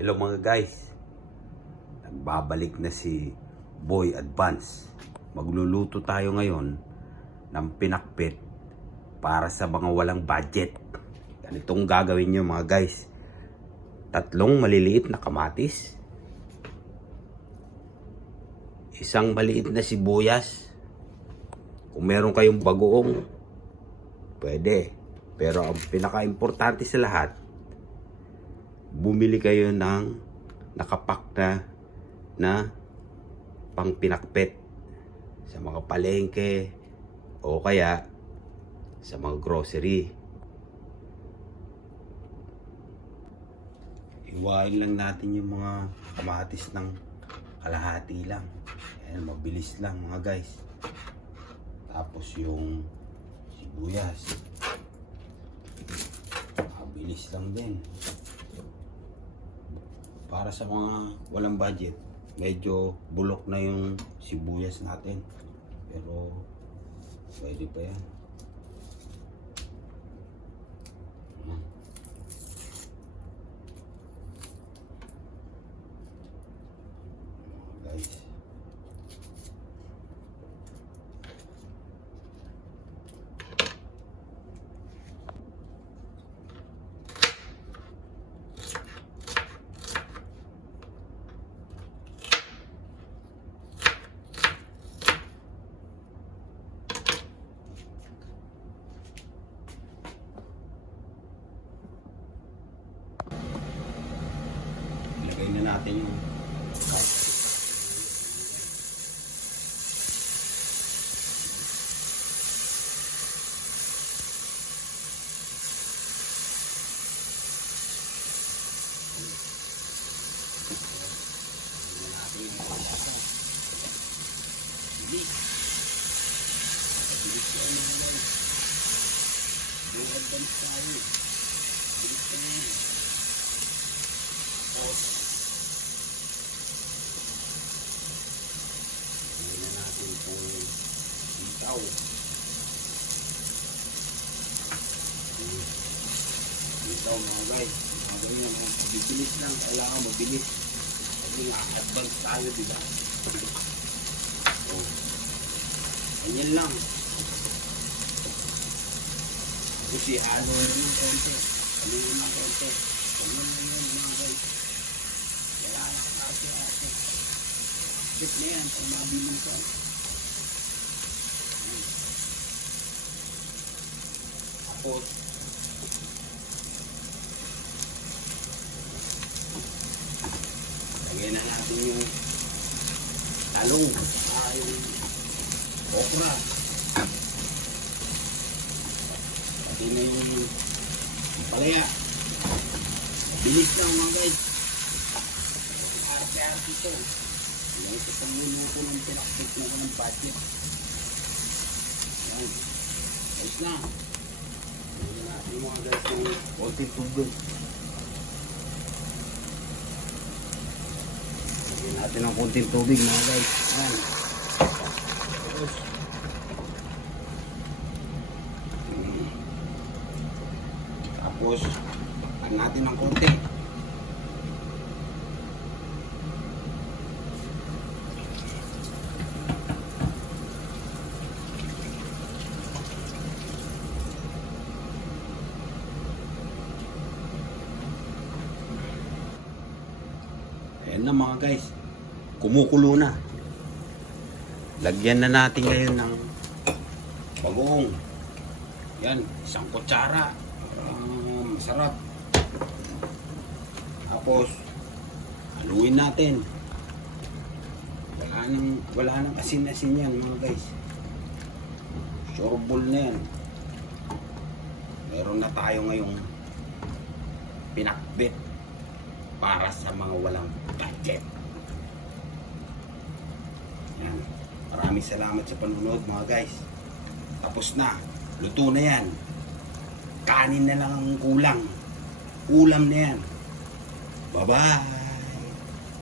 Hello mga guys, nagbabalik na si Boy Advance. Magluluto tayo ngayon ng pinakbet para sa mga walang budget. Ganitong gagawin nyo mga guys. 3 maliliit na kamatis, 1 maliit na sibuyas. Kung meron kayong bagoong, pwede. Pero ang pinaka-importante sa lahat, bumili kayo ng nakapak na pang pinakpet sa mga palengke o kaya sa mga grocery. Iwain lang natin yung mga kamatis ng kalahati lang. Ayan, mabilis lang mga guys. Tapos yung sibuyas, mabilis lang din. Para sa mga walang budget, medyo bulok na yung sibuyas natin. Pero pwede pa yan. Guys, ilagay na natin yung ito mga guys, gagawin naman mabilis lang, kailangan mabilis kasi nga advance tayo, diba? So ganyan lang, kasi halo na yung konti, haluin ng konti, ganyan lang yun mga guys. Kailangan kasi tip na yan kung mabilisan. Tapos lagyan na natin yung talong, yung okra, pati na yung palaya. Bilis lang mga guys, arte-arte ito. Ito pang minuto ng pinakpit na ng budget. Yan, ayos na. Lagyan natin mga guys yung konting tubig. Lagyan natin ng konting tubig mga guys. Ayan. Tapos lagyan natin ng konti. Ayan na mga guys, kumukulo na. Lagyan na natin ngayon ng bagoong. Yan, 1 kutsara. Masarap. Tapos haluin natin. Wala nang asin-asin yan mga guys. Sureball na yan. Meron na tayo ngayong pinakbet para sa mga walang budget. Yan. Maraming salamat sa panunod mga guys. Tapos na. Luto na yan. Kanin na lang ang kulang. Ulam na yan. Bye-bye.